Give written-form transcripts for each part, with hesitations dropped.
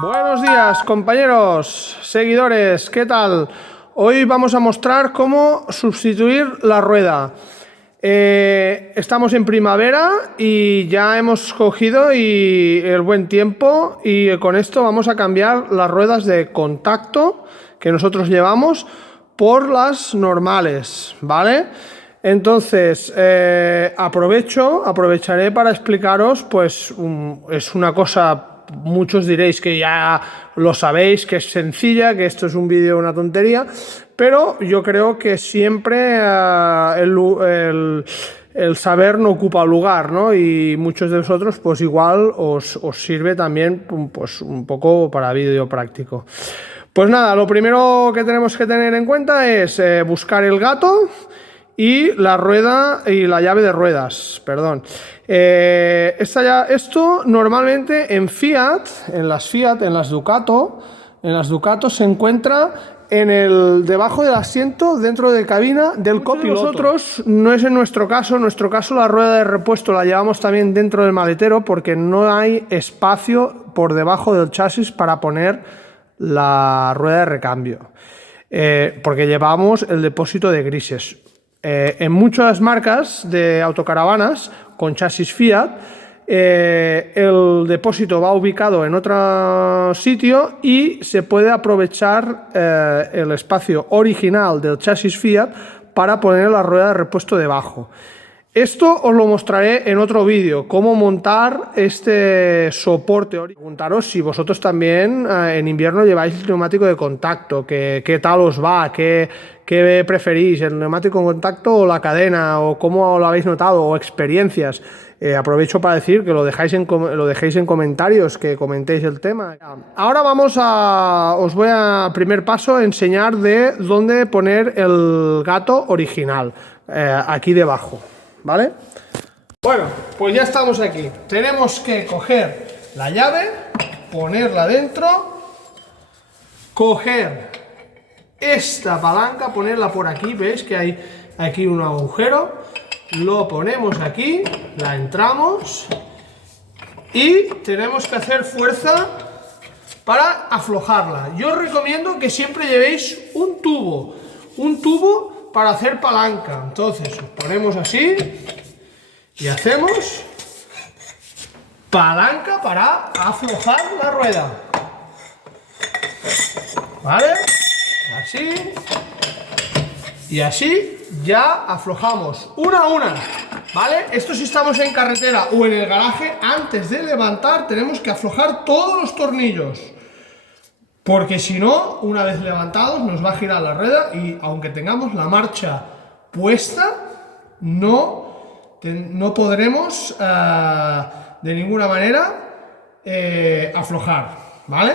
Buenos días, compañeros, seguidores, ¿qué tal? Hoy vamos a mostrar cómo sustituir la rueda. Estamos en primavera y ya hemos cogido el buen tiempo, y con esto vamos a cambiar las ruedas de contacto que nosotros llevamos por las normales, ¿vale? Entonces, aprovecharé para explicaros, pues es una cosa, muchos diréis que ya lo sabéis, que es sencilla, que esto es un vídeo, una tontería, pero yo creo que siempre el saber no ocupa lugar, ¿no? Y muchos de vosotros pues igual os sirve también pues un poco para vídeo práctico. Pues nada, lo primero que tenemos que tener en cuenta es buscar el gato y la rueda y la llave de ruedas, perdón. Esto normalmente en Fiat, en las Ducato se encuentra debajo del asiento, dentro de cabina del copiloto. Nosotros no es en nuestro caso. En nuestro caso la rueda de repuesto la llevamos también dentro del maletero porque no hay espacio por debajo del chasis para poner la rueda de recambio, porque llevamos el depósito de grises. En muchas marcas de autocaravanas con chasis Fiat, el depósito va ubicado en otro sitio y se puede aprovechar el espacio original del chasis Fiat para poner la rueda de repuesto debajo. Esto os lo mostraré en otro vídeo, cómo montar este soporte. Preguntaros si vosotros también en invierno lleváis el neumático de contacto, qué tal os va, qué preferís, el neumático de contacto o la cadena, o cómo lo habéis notado, o experiencias. Aprovecho para decir que lo dejéis en comentarios, que comentéis el tema. Ahora os voy a, primer paso, enseñar de dónde poner el gato original, aquí debajo. ¿Vale? Bueno, pues ya estamos aquí. Tenemos que coger la llave, ponerla dentro, coger esta palanca, ponerla por aquí. ¿Veis que hay aquí un agujero? Lo ponemos aquí, la entramos y tenemos que hacer fuerza para aflojarla. Yo os recomiendo que siempre llevéis un tubo para hacer palanca. Entonces ponemos así y hacemos palanca para aflojar la rueda, ¿vale? Así y así ya aflojamos una a una, ¿vale? Esto si estamos en carretera o en el garaje, antes de levantar tenemos que aflojar todos los tornillos, porque si no, una vez levantados nos va a girar la rueda y aunque tengamos la marcha puesta, no podremos de ninguna manera aflojar, ¿vale?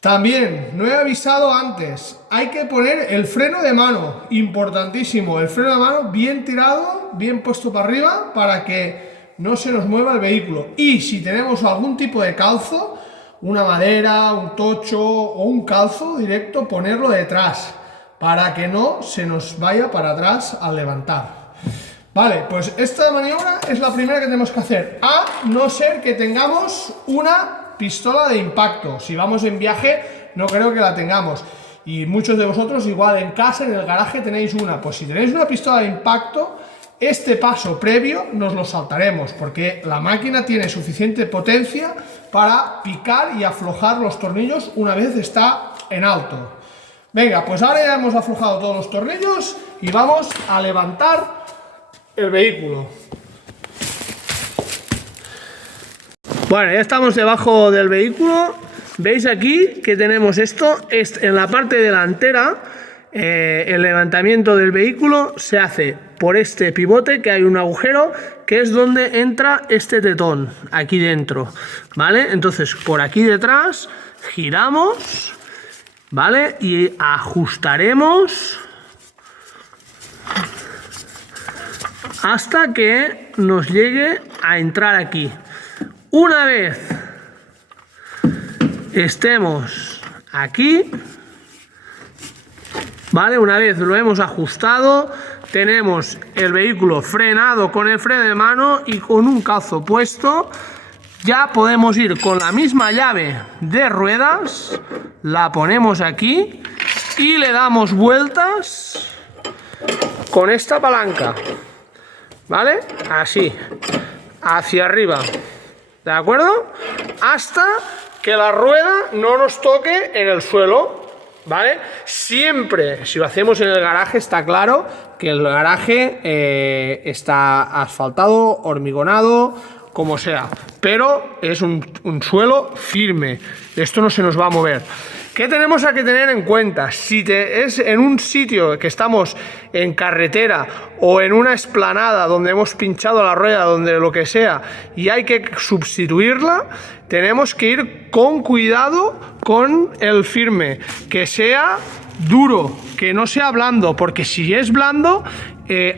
También, no he avisado antes, hay que poner el freno de mano, importantísimo, el freno de mano bien tirado, bien puesto para arriba, para que no se nos mueva el vehículo. Y si tenemos algún tipo de calzo, una madera, un tocho o un calzo directo, ponerlo detrás para que no se nos vaya para atrás al levantar. Vale, pues esta maniobra es la primera que tenemos que hacer, a no ser que tengamos una pistola de impacto. Si vamos en viaje no creo que la tengamos, y muchos de vosotros igual en casa, en el garaje tenéis una. Pues si tenéis una pistola de impacto, este paso previo nos lo saltaremos, porque la máquina tiene suficiente potencia para picar y aflojar los tornillos una vez está en alto. Venga, pues ahora ya hemos aflojado todos los tornillos y vamos a levantar el vehículo. Bueno, ya estamos debajo del vehículo. Veis aquí que tenemos esto, en la parte delantera. El levantamiento del vehículo se hace por este pivote, que hay un agujero, que es donde entra este tetón, aquí dentro, ¿vale? Entonces por aquí detrás giramos, ¿vale? Y ajustaremos hasta que nos llegue a entrar aquí. Una vez estemos aquí, ¿vale? Una vez lo hemos ajustado, tenemos el vehículo frenado con el freno de mano y con un calzo puesto, ya podemos ir con la misma llave de ruedas, la ponemos aquí y le damos vueltas con esta palanca, ¿vale? Así, hacia arriba, ¿de acuerdo? Hasta que la rueda no nos toque en el suelo, ¿vale? Siempre, si lo hacemos en el garaje, está claro que el garaje está asfaltado, hormigonado, como sea, pero es un suelo firme, esto no se nos va a mover. ¿Qué tenemos que tener en cuenta? Si es en un sitio que estamos en carretera o en una explanada donde hemos pinchado la rueda, donde lo que sea, y hay que sustituirla, tenemos que ir con cuidado con el firme, que sea duro, que no sea blando, porque si es blando,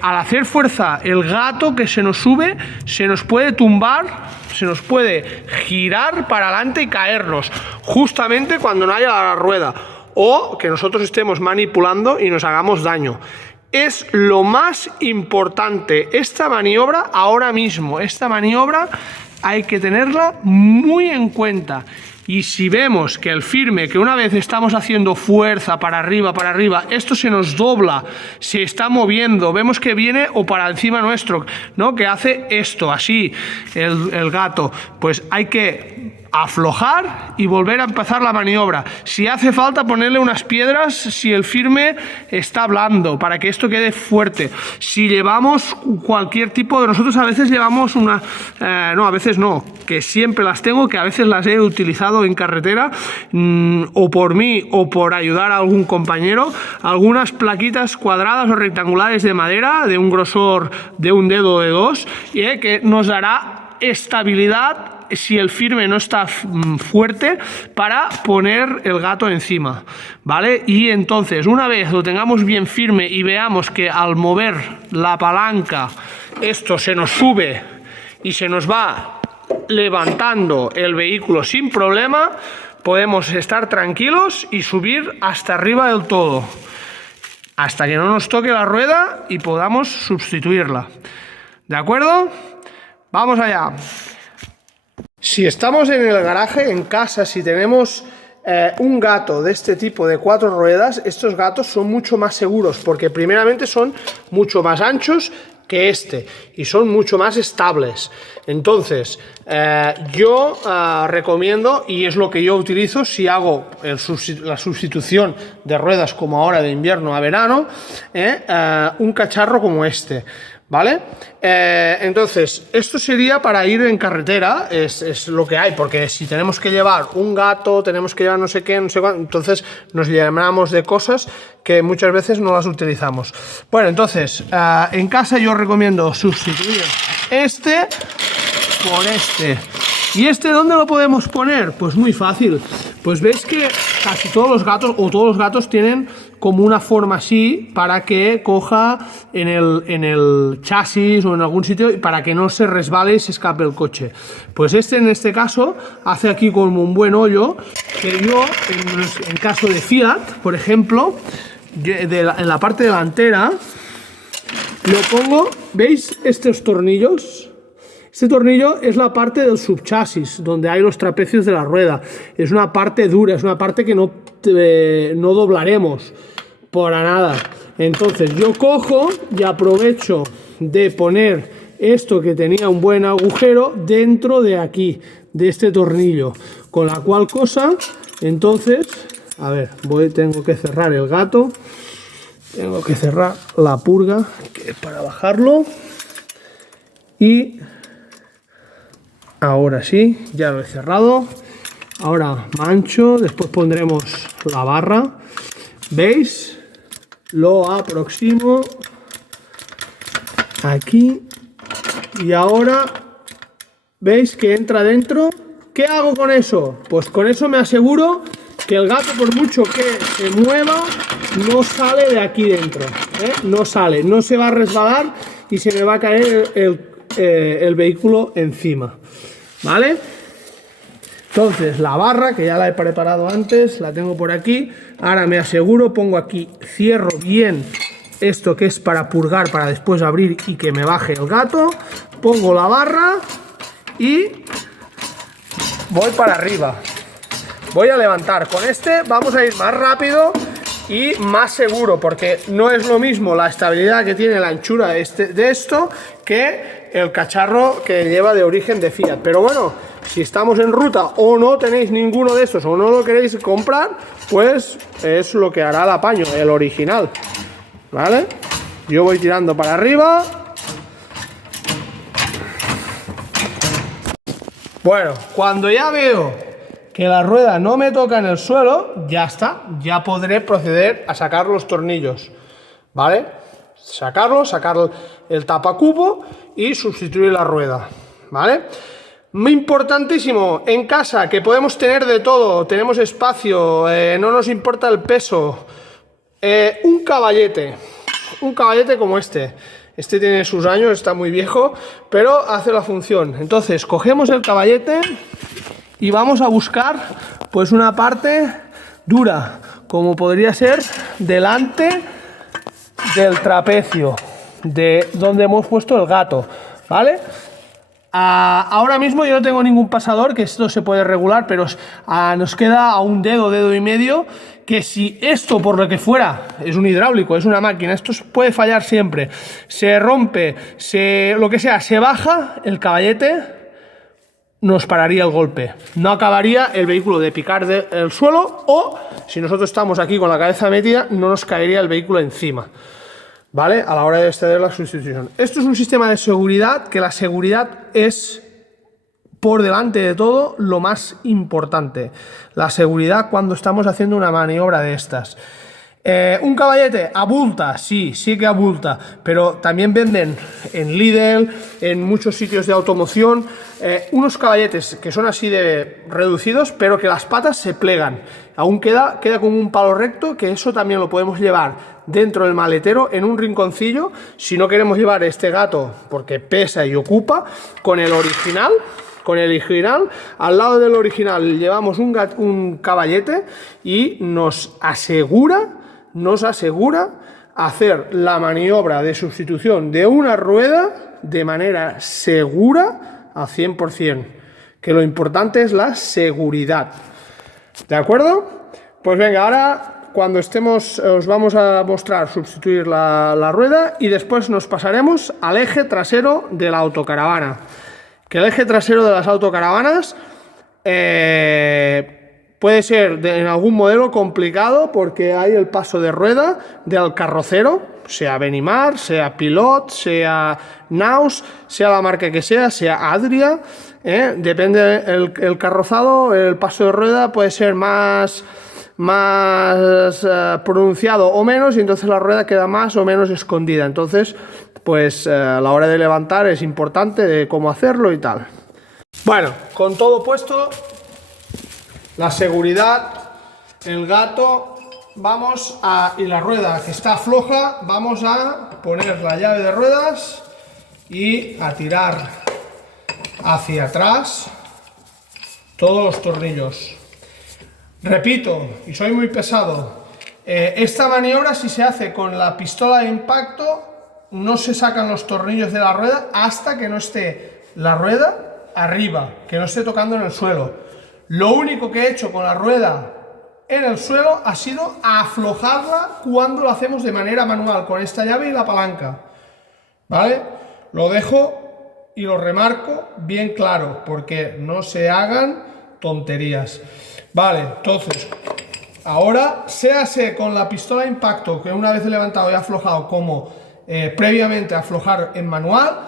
al hacer fuerza el gato que se nos sube, se nos puede tumbar, se nos puede girar para adelante y caernos justamente cuando no haya la rueda, o que nosotros estemos manipulando y nos hagamos daño. Es lo más importante esta maniobra ahora mismo. Esta maniobra hay que tenerla muy en cuenta. Y si vemos que el firme, que una vez estamos haciendo fuerza para arriba, esto se nos dobla, se está moviendo, vemos que viene o para encima nuestro, ¿no? Que hace esto, así, el gato, pues hay que aflojar y volver a empezar la maniobra. Si hace falta ponerle unas piedras, si el firme está blando, para que esto quede fuerte. Si llevamos cualquier tipo de... Nosotros a veces llevamos una... no, a veces no, que siempre las tengo, que a veces las he utilizado en carretera, o por mí o por ayudar a algún compañero, algunas plaquitas cuadradas o rectangulares de madera de un grosor de un dedo de dos, que nos dará estabilidad si el firme no está fuerte para poner el gato encima, ¿vale? Y entonces, una vez lo tengamos bien firme y veamos que al mover la palanca esto se nos sube y se nos va levantando el vehículo sin problema, podemos estar tranquilos y subir hasta arriba del todo, hasta que no nos toque la rueda y podamos sustituirla. ¿De acuerdo? Vamos allá. Si estamos en el garaje, en casa, si tenemos un gato de este tipo de 4 ruedas, estos gatos son mucho más seguros, porque primeramente son mucho más anchos que este y son mucho más estables. Entonces yo recomiendo, y es lo que yo utilizo si hago la sustitución de ruedas como ahora de invierno a verano, un cacharro como este, ¿vale? Entonces esto sería para ir en carretera, es lo que hay, porque si tenemos que llevar un gato, tenemos que llevar no sé qué, no sé cuánto, entonces nos llenamos de cosas que muchas veces no las utilizamos. Bueno, entonces en casa yo recomiendo sustituir este por este. ¿Y este dónde lo podemos poner? Pues muy fácil. Pues veis que casi todos los gatos, o todos los gatos, tienen como una forma así para que coja en el chasis o en algún sitio, para que no se resbale y se escape el coche. Pues este, en este caso, hace aquí como un buen hoyo, que yo, en caso de Fiat, por ejemplo, en la parte delantera, lo pongo, ¿veis estos tornillos? Este tornillo es la parte del subchasis, donde hay los trapecios de la rueda. Es una parte dura, es una parte que no doblaremos para nada. Entonces yo cojo y aprovecho de poner esto que tenía un buen agujero dentro de aquí, de este tornillo. Con la cual cosa, entonces, a ver, tengo que cerrar el gato, tengo que cerrar la purga para bajarlo y... Ahora sí, ya lo he cerrado. Ahora mancho, después pondremos la barra. ¿Veis? Lo aproximo aquí. Y ahora, ¿veis que entra dentro? ¿Qué hago con eso? Pues con eso me aseguro que el gato, por mucho que se mueva, no sale de aquí dentro, no sale, no se va a resbalar y se me va a caer el vehículo encima, ¿vale? Entonces la barra, que ya la he preparado antes, la tengo por aquí. Ahora me aseguro, pongo aquí, cierro bien esto que es para purgar, para después abrir y que me baje el gato. Pongo la barra y voy para arriba. Voy a levantar. Con este vamos a ir más rápido y más seguro, porque no es lo mismo la estabilidad que tiene la anchura de esto que el cacharro que lleva de origen de Fiat. Pero bueno, si estamos en ruta o no tenéis ninguno de estos o no lo queréis comprar, pues es lo que hará el apaño, el original, ¿vale? Yo voy tirando para arriba. Bueno, cuando ya veo que la rueda no me toca en el suelo, ya está, ya podré proceder a sacar los tornillos, ¿vale? Sacar el tapacubo y sustituir la rueda, ¿vale? Muy importantísimo, en casa, que podemos tener de todo, tenemos espacio, no nos importa el peso, un caballete como este tiene sus años, está muy viejo, pero hace la función. Entonces, cogemos el caballete y vamos a buscar pues una parte dura, como podría ser delante del trapecio, de donde hemos puesto el gato, ¿vale? Ahora mismo yo no tengo ningún pasador, que esto se puede regular, pero nos queda a un dedo y medio, que si esto por lo que fuera, es un hidráulico, es una máquina, esto puede fallar siempre, se rompe, lo que sea, se baja el caballete, nos pararía el golpe, no acabaría el vehículo de picar el suelo, o si nosotros estamos aquí con la cabeza metida, no nos caería el vehículo encima, ¿vale? A la hora de exceder la sustitución. Esto es un sistema de seguridad, que la seguridad es por delante de todo lo más importante. La seguridad cuando estamos haciendo una maniobra de estas. Un caballete abulta, sí que abulta, pero también venden en Lidl, en muchos sitios de automoción, unos caballetes que son así de reducidos, pero que las patas se plegan. Aún queda como un palo recto, que eso también lo podemos llevar dentro del maletero, en un rinconcillo, si no queremos llevar este gato porque pesa y ocupa, con el original. Al lado del original llevamos un caballete y nos asegura hacer la maniobra de sustitución de una rueda de manera segura al 100%, que lo importante es la seguridad, ¿de acuerdo? Pues venga, ahora cuando estemos os vamos a mostrar sustituir la rueda y después nos pasaremos al eje trasero de la autocaravana, que el eje trasero de las autocaravanas puede ser en algún modelo complicado, porque hay el paso de rueda del carrocero, sea Benimar, sea Pilot, sea Naus, sea la marca que sea Adria, depende el carrozado, el paso de rueda puede ser más pronunciado o menos, y entonces la rueda queda más o menos escondida. Entonces, pues a la hora de levantar es importante de cómo hacerlo y tal. Bueno, con todo puesto, la seguridad, el gato, y la rueda que está floja, vamos a poner la llave de ruedas y a tirar hacia atrás todos los tornillos. Repito, y soy muy pesado, esta maniobra, si se hace con la pistola de impacto, no se sacan los tornillos de la rueda hasta que no esté la rueda arriba, que no esté tocando en el suelo. Lo único que he hecho con la rueda en el suelo ha sido aflojarla cuando lo hacemos de manera manual, con esta llave y la palanca, ¿vale? Lo dejo y lo remarco bien claro, porque no se hagan tonterías. Vale, entonces, ahora, séase con la pistola de impacto, que una vez levantado y aflojado, como previamente aflojar en manual,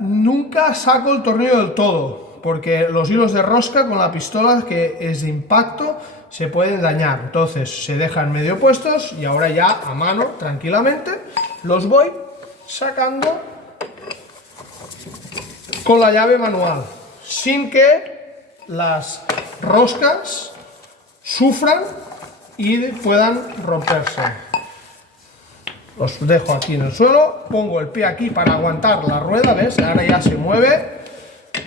nunca saco el tornillo del todo, porque los hilos de rosca con la pistola que es de impacto se pueden dañar. Entonces se dejan medio puestos y ahora ya a mano, tranquilamente, los voy sacando con la llave manual, sin que las roscas sufran y puedan romperse. Los dejo aquí en el suelo, pongo el pie aquí para aguantar la rueda, ¿ves? Ahora ya se mueve,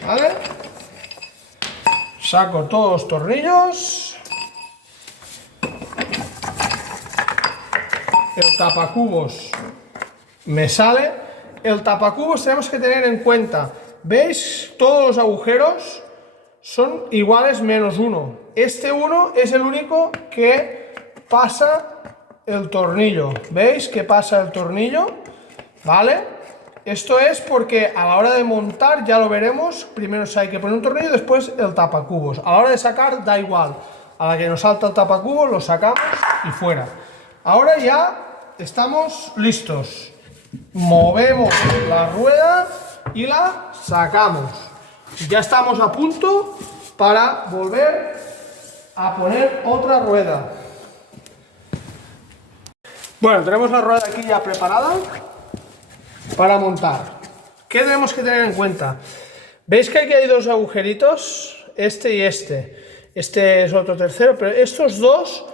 ¿vale? Saco todos los tornillos. El tapacubos me sale. El tapacubos tenemos que tener en cuenta, ¿veis todos los agujeros? son iguales menos 1. Este 1 es el único que pasa el tornillo. ¿Veis que pasa el tornillo? ¿Vale? Esto es porque a la hora de montar, ya lo veremos, primero hay que poner un tornillo y después el tapacubos. A la hora de sacar da igual, a la que nos salta el tapacubos lo sacamos y fuera. Ahora ya estamos listos. Movemos la rueda y la sacamos. Ya estamos a punto para volver a poner otra rueda. Bueno, tenemos la rueda aquí ya preparada para montar. ¿Qué tenemos que tener en cuenta? ¿Veis que aquí hay dos agujeritos? Este y este. Este es otro tercero, pero estos dos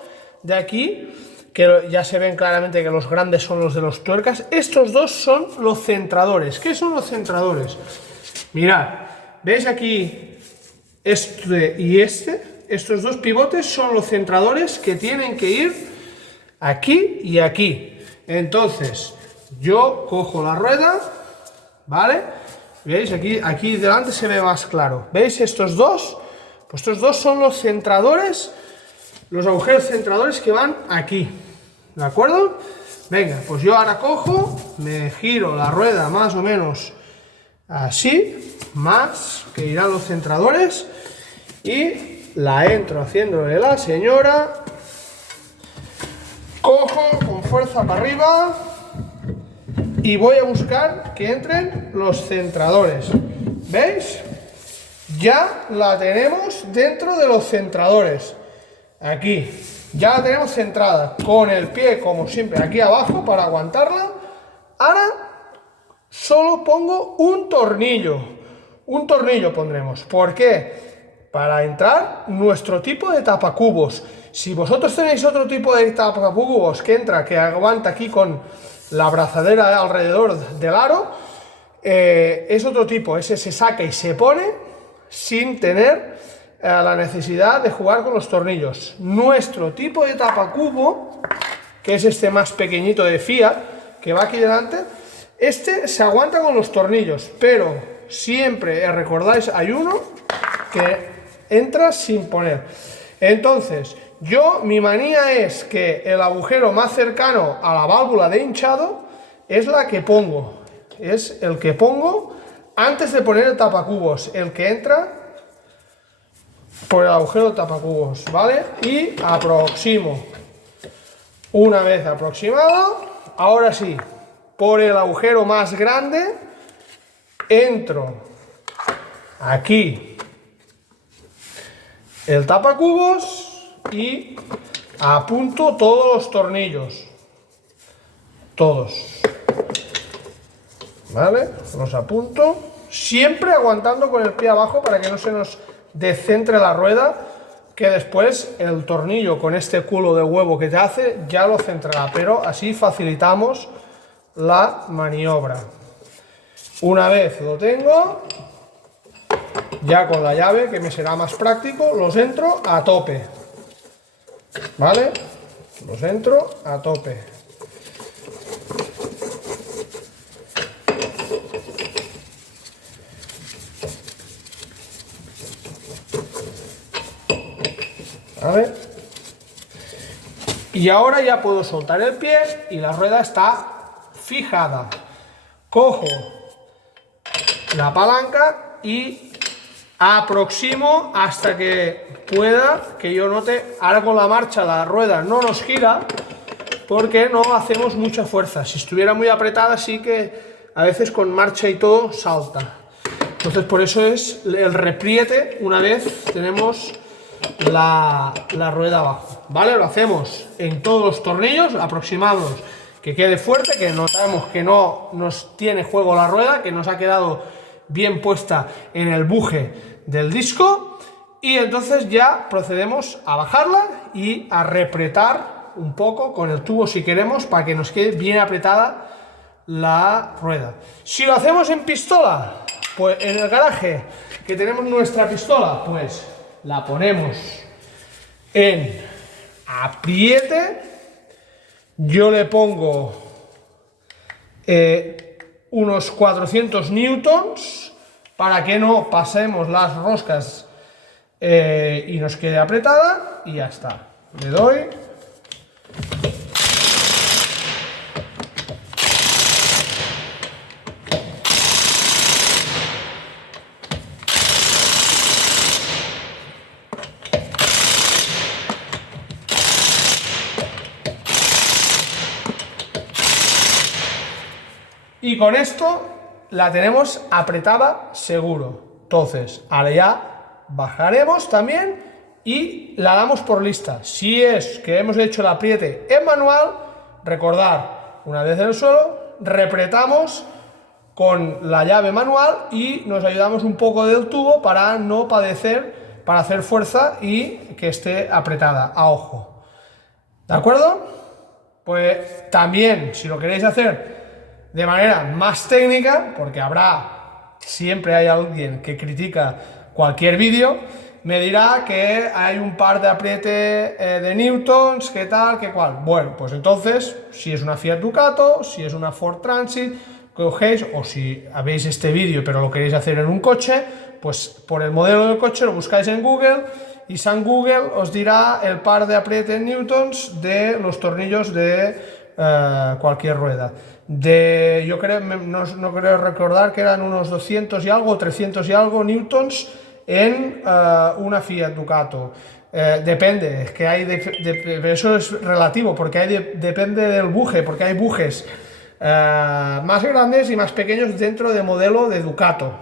de aquí, que ya se ven claramente que los grandes son los de los tuercas, estos dos son los centradores. ¿Qué son los centradores? Mirad, ¿veis aquí este y este? Estos dos pivotes son los centradores que tienen que ir aquí y aquí. Entonces, yo cojo la rueda, ¿vale? ¿Veis? Aquí delante se ve más claro. ¿Veis estos dos? Pues estos dos son los centradores, los agujeros centradores que van aquí. ¿De acuerdo? Venga, pues yo ahora cojo, me giro la rueda más o menos así, más que irán los centradores, y la entro haciéndole la señora, cojo con fuerza para arriba y voy a buscar que entren los centradores. ¿Veis? Ya la tenemos dentro de los centradores. Aquí. Ya la tenemos centrada. Con el pie, como siempre, aquí abajo para aguantarla. Ahora solo pongo un tornillo. Un tornillo pondremos. ¿Por qué? Para entrar nuestro tipo de tapacubos. Si vosotros tenéis otro tipo de tapacubos que entra, que aguanta aquí con la abrazadera alrededor del aro, es otro tipo. Ese se saca y se pone sin tener la necesidad de jugar con los tornillos. Nuestro tipo de tapacubo, que es este más pequeñito de Fiat, que va aquí delante, este se aguanta con los tornillos, pero siempre, recordáis, hay uno que entra sin poner. Entonces, mi manía es que el agujero más cercano a la válvula de hinchado es la que pongo. Es el que pongo antes de poner el tapacubos, el que entra por el agujero de tapacubos, ¿vale? Y aproximo. Una vez aproximado, ahora sí, por el agujero más grande, entro aquí el tapacubos y apunto todos los tornillos. Todos. ¿Vale? Los apunto. Siempre aguantando con el pie abajo para que no se nos descentre la rueda, que después el tornillo con este culo de huevo que te hace ya lo centrará, pero así facilitamos la maniobra. Una vez lo tengo, ya con la llave, que me será más práctico, los entro a tope, ¿vale? Los entro a tope. ¿Vale? Y ahora ya puedo soltar el pie y la rueda está fijada. Cojo la palanca y aproximo hasta que pueda, que yo note. Ahora con la marcha la rueda no nos gira porque no hacemos mucha fuerza. Si estuviera muy apretada sí que a veces con marcha y todo salta. Entonces por eso es el repriete una vez tenemos la rueda abajo, ¿vale? Lo hacemos en todos los tornillos, aproximamos que quede fuerte, que notamos que no nos tiene juego la rueda, que nos ha quedado bien puesta en el buje del disco, y entonces ya procedemos a bajarla y a repretar un poco con el tubo si queremos para que nos quede bien apretada la rueda. Si lo hacemos en pistola, pues en el garaje que tenemos nuestra pistola, pues la ponemos en apriete. Yo le pongo unos 400 newtons para que no pasemos las roscas y nos quede apretada y ya está. Le doy. Y con esto la tenemos apretada seguro. Entonces, ahora ya bajaremos también y la damos por lista. Si es que hemos hecho el apriete en manual, recordar, una vez en el suelo, repretamos con la llave manual y nos ayudamos un poco del tubo para no padecer, para hacer fuerza y que esté apretada a ojo. ¿De acuerdo? Pues también, si lo queréis hacer de manera más técnica, porque siempre hay alguien que critica cualquier vídeo, me dirá que hay un par de apriete de newtons, que tal, que cual. Bueno, pues entonces, si es una Fiat Ducato, si es una Ford Transit, cogéis, o si habéis este vídeo pero lo queréis hacer en un coche, pues por el modelo del coche lo buscáis en Google y San Google os dirá el par de apriete en newtons de los tornillos de cualquier rueda. Yo creo, no creo recordar que eran unos 200 y algo, 300 y algo newtons en una Fiat Ducato. Depende, es que hay eso es relativo, porque depende del buje, porque hay bujes más grandes y más pequeños dentro del modelo de Ducato,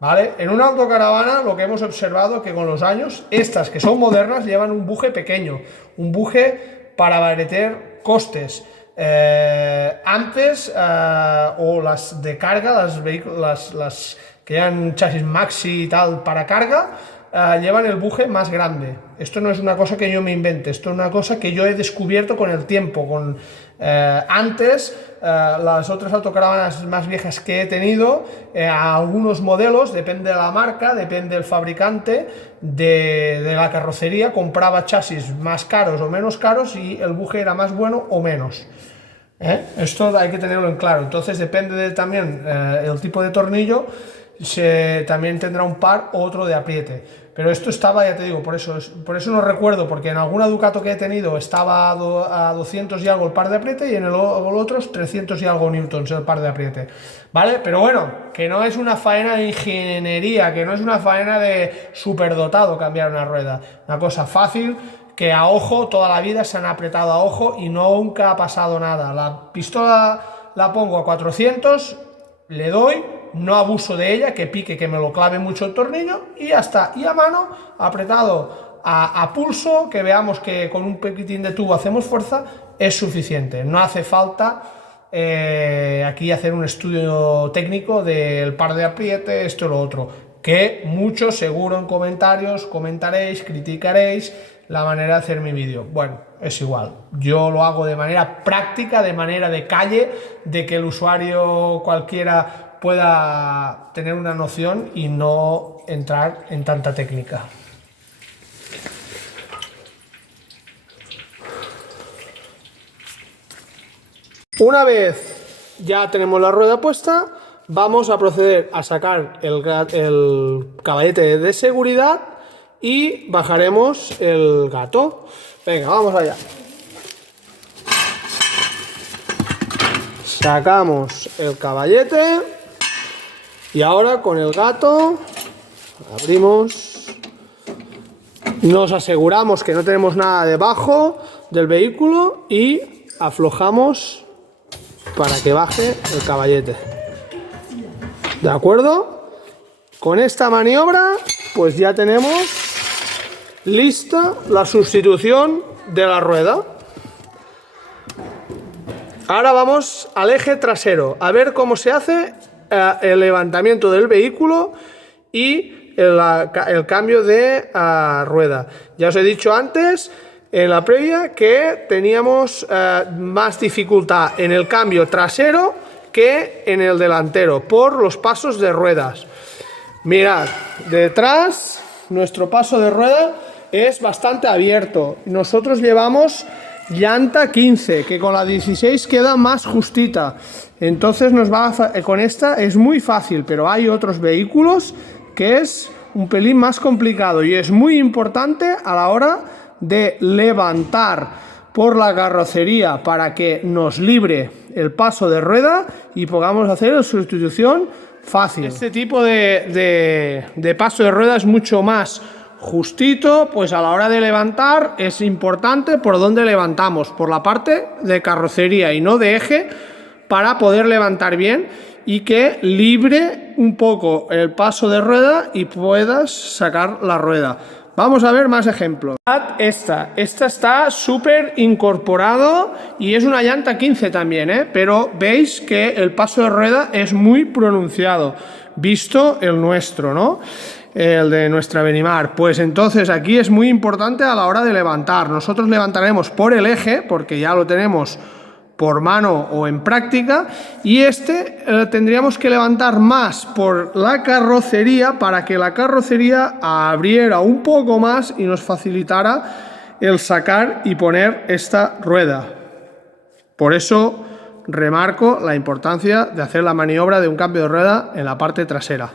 ¿vale? En una autocaravana lo que hemos observado que con los años, estas que son modernas llevan un buje pequeño, un buje para abaratar costes. Antes o las de carga, las que llevan chasis maxi y tal para carga, llevan el buje más grande. Esto no es una cosa que yo me invente, esto es una cosa que yo he descubierto con el tiempo. Antes, las otras autocaravanas más viejas que he tenido, algunos modelos, depende de la marca, depende del fabricante, de la carrocería, compraba chasis más caros o menos caros y el buje era más bueno o menos. Esto hay que tenerlo en claro. Entonces depende también el tipo de tornillo, también tendrá un par o otro de apriete. Pero esto estaba, ya te digo, por eso no recuerdo, porque en alguna Ducato que he tenido estaba a 200 y algo el par de apriete y en el otros 300 y algo newtons el par de apriete, ¿vale? Pero bueno, que no es una faena de ingeniería, que no es una faena de superdotado cambiar una rueda, una cosa fácil, que a ojo toda la vida se han apretado a ojo y nunca ha pasado nada. La pistola la pongo a 400, le doy, no abuso de ella, que pique, que me lo clave mucho el tornillo y ya está. Y a mano, apretado a pulso, que veamos que con un poquitín de tubo hacemos fuerza, es suficiente. No hace falta aquí hacer un estudio técnico del par de apriete, esto y lo otro, que muchos seguro en comentarios comentaréis, criticaréis la manera de hacer mi vídeo. Bueno, es igual, yo lo hago de manera práctica, de manera de calle, de que el usuario cualquiera pueda tener una noción y no entrar en tanta técnica. Una vez ya tenemos la rueda puesta, vamos a proceder a sacar el caballete de seguridad y bajaremos el gato. Venga, vamos allá. Sacamos el caballete y ahora con el gato abrimos, nos aseguramos que no tenemos nada debajo del vehículo y aflojamos para que baje el caballete. ¿De acuerdo? Con esta maniobra pues ya tenemos lista la sustitución de la rueda. Ahora vamos al eje trasero, a ver cómo se hace el levantamiento del vehículo y el cambio de rueda. Ya os he dicho antes, en la previa, que teníamos más dificultad en el cambio trasero que en el delantero, por los pasos de ruedas. Mirad, detrás nuestro paso de rueda es bastante abierto. Nosotros llevamos llanta 15, que con la 16 queda más justita. Entonces con esta es muy fácil, pero hay otros vehículos que es un pelín más complicado y es muy importante a la hora de levantar por la carrocería para que nos libre el paso de rueda y podamos hacer la sustitución fácil. Este tipo de paso de rueda es mucho más justito, pues a la hora de levantar es importante por dónde levantamos, por la parte de carrocería y no de eje, para poder levantar bien y que libre un poco el paso de rueda y puedas sacar la rueda. Vamos a ver más ejemplos. Esta está súper incorporado y es una llanta 15 también, pero veis que el paso de rueda es muy pronunciado, visto el nuestro, ¿no? El de nuestra Benimar. Pues entonces aquí es muy importante a la hora de levantar. Nosotros levantaremos por el eje, porque ya lo tenemos por mano o en práctica, y tendríamos que levantar más por la carrocería para que la carrocería abriera un poco más y nos facilitara el sacar y poner esta rueda. Por eso remarco la importancia de hacer la maniobra de un cambio de rueda en la parte trasera.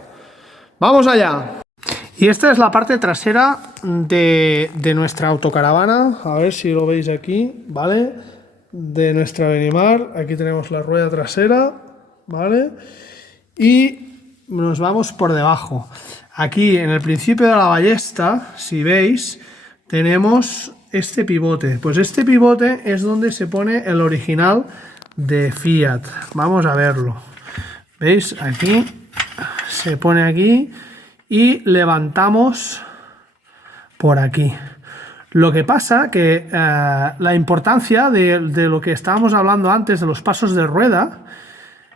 ¡Vamos allá! Y esta es la parte trasera de nuestra autocaravana, a ver si lo veis aquí, ¿vale? De nuestra Benimar, aquí tenemos la rueda trasera, ¿vale? Y nos vamos por debajo. Aquí en el principio de la ballesta, si veis, tenemos este pivote. Pues este pivote es donde se pone el original de Fiat. Vamos a verlo. ¿Veis? Aquí se pone aquí y levantamos por aquí. Lo que pasa que la importancia de lo que estábamos hablando antes de los pasos de rueda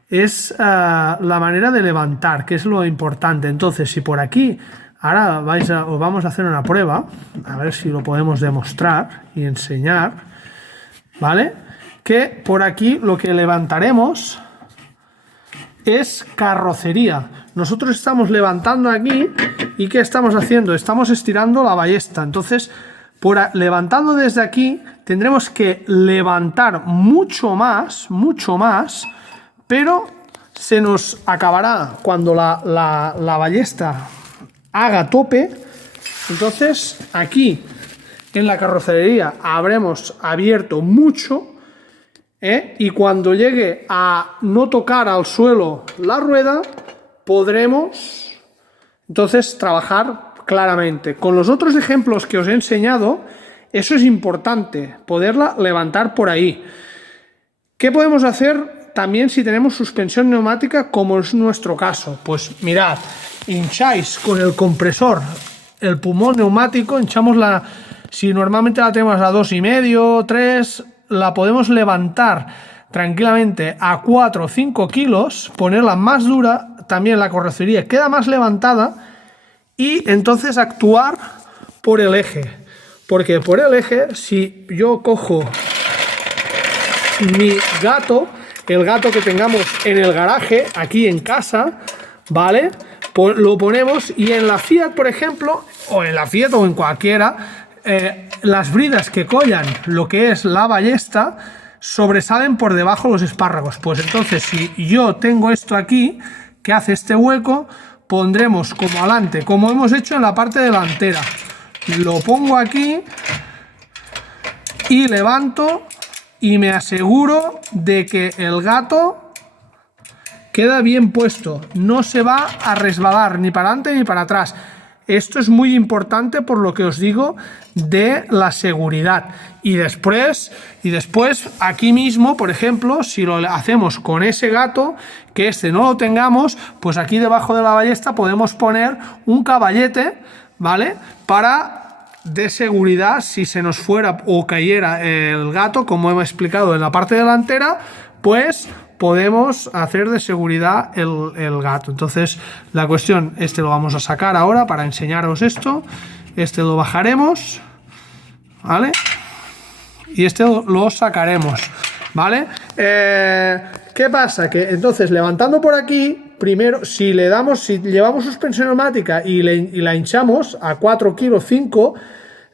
es la manera de levantar, que es lo importante. Entonces, si por aquí ahora os vamos a hacer una prueba, a ver si lo podemos demostrar y enseñar, ¿vale? Que por aquí lo que levantaremos es carrocería. Nosotros estamos levantando aquí y ¿qué estamos haciendo? Estamos estirando la ballesta. Entonces, levantando desde aquí, tendremos que levantar mucho más, pero se nos acabará cuando la ballesta haga tope. Entonces, aquí en la carrocería habremos abierto mucho, y cuando llegue a no tocar al suelo la rueda, podremos entonces trabajar claramente. Con los otros ejemplos que os he enseñado, eso es importante, poderla levantar por ahí. ¿Qué podemos hacer también si tenemos suspensión neumática, como es nuestro caso? Pues mirad, hincháis con el compresor el pulmón neumático, hinchamos si normalmente la tenemos a 2,5, 3, la podemos levantar tranquilamente a 4 o 5 kilos, ponerla más dura, también la carrocería queda más levantada, y entonces actuar por el eje, porque por el eje, si yo cojo mi gato, el gato que tengamos en el garaje, aquí en casa, ¿vale? Lo ponemos y en la Fiat, por ejemplo, o en la Fiat o en cualquiera, las bridas que collan lo que es la ballesta sobresalen por debajo los espárragos. Pues entonces, si yo tengo esto aquí, que hace este hueco, pondremos como adelante, como hemos hecho en la parte delantera. Lo pongo aquí y levanto y me aseguro de que el gato queda bien puesto. No se va a resbalar ni para adelante ni para atrás. Esto es muy importante por lo que os digo de la seguridad. Y después aquí mismo, por ejemplo, si lo hacemos con ese gato, que no lo tengamos, pues aquí debajo de la ballesta podemos poner un caballete, ¿vale? De seguridad, si se nos fuera o cayera el gato, como hemos explicado en la parte delantera, pues podemos hacer de seguridad el gato. Entonces la cuestión, lo vamos a sacar ahora para enseñaros esto. Lo bajaremos, ¿vale? Y lo sacaremos, ¿vale? ¿Qué pasa? Que entonces levantando por aquí, primero, si llevamos suspensión neumática y la hinchamos a 4 kilos 5,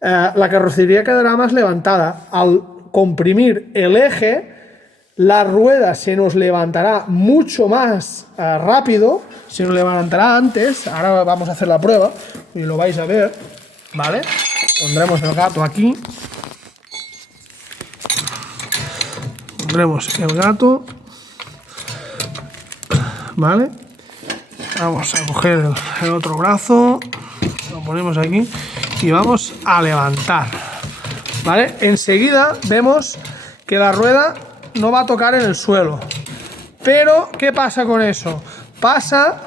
la carrocería quedará más levantada. Al comprimir el eje, la rueda se nos levantará mucho más rápido, se nos levantará antes. Ahora vamos a hacer la prueba y lo vais a ver, ¿vale? Pondremos el gato aquí. Pondremos el gato, ¿vale? Vamos a coger el otro brazo, lo ponemos aquí y vamos a levantar, ¿vale? Enseguida vemos que la rueda no va a tocar en el suelo. Pero, ¿qué pasa con eso? Pasa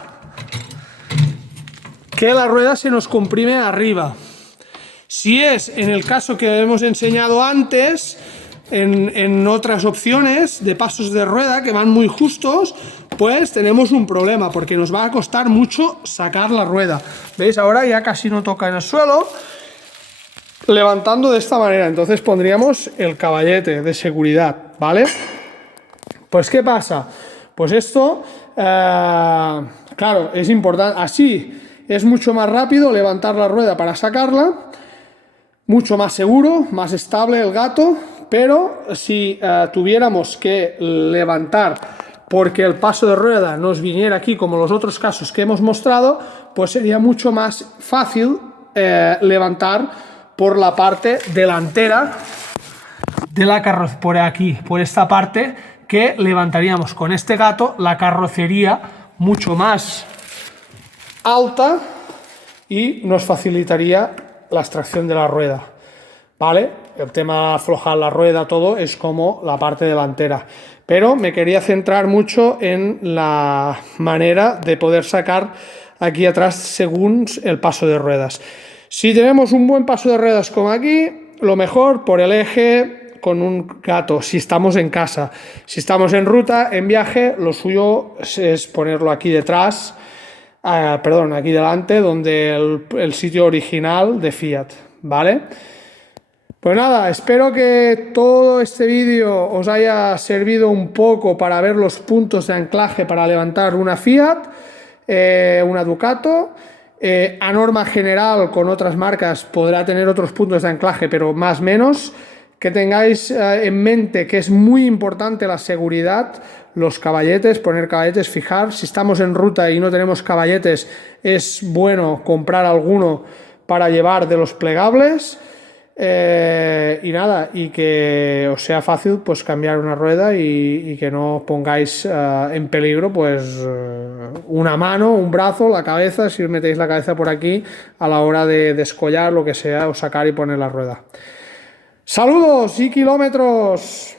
que la rueda se nos comprime arriba. Si es en el caso que hemos enseñado antes, en otras opciones de pasos de rueda que van muy justos, pues tenemos un problema, porque nos va a costar mucho sacar la rueda. ¿Veis? Ahora ya casi no toca en el suelo, levantando de esta manera. Entonces pondríamos el caballete de seguridad, ¿vale? Pues ¿qué pasa? Pues esto, claro, es importante. Así es mucho más rápido levantar la rueda para sacarla, mucho más seguro, más estable el gato. Pero si tuviéramos que levantar porque el paso de rueda nos viniera aquí, como los otros casos que hemos mostrado, pues sería mucho más fácil levantar por la parte delantera de la carrocería, por aquí, por esta parte, que levantaríamos con este gato la carrocería mucho más alta y nos facilitaría la extracción de la rueda, ¿vale? El tema de aflojar la rueda, todo, es como la parte delantera. Pero me quería centrar mucho en la manera de poder sacar aquí atrás según el paso de ruedas. Si tenemos un buen paso de ruedas como aquí, lo mejor por el eje con un gato, si estamos en casa. Si estamos en ruta, en viaje, lo suyo es ponerlo aquí detrás, perdón, aquí delante, donde el sitio original de Fiat, ¿vale? Pues nada, espero que todo este vídeo os haya servido un poco para ver los puntos de anclaje para levantar una Fiat, una Ducato. A norma general, con otras marcas podrá tener otros puntos de anclaje, pero más o menos. Que tengáis en mente que es muy importante la seguridad, los caballetes, poner caballetes, fijar. Si estamos en ruta y no tenemos caballetes, es bueno comprar alguno para llevar de los plegables. Y nada, y que os sea fácil pues cambiar una rueda y que no pongáis en peligro pues una mano, un brazo, la cabeza, si os metéis la cabeza por aquí a la hora de descollar lo que sea o sacar y poner la rueda. ¡Saludos y kilómetros!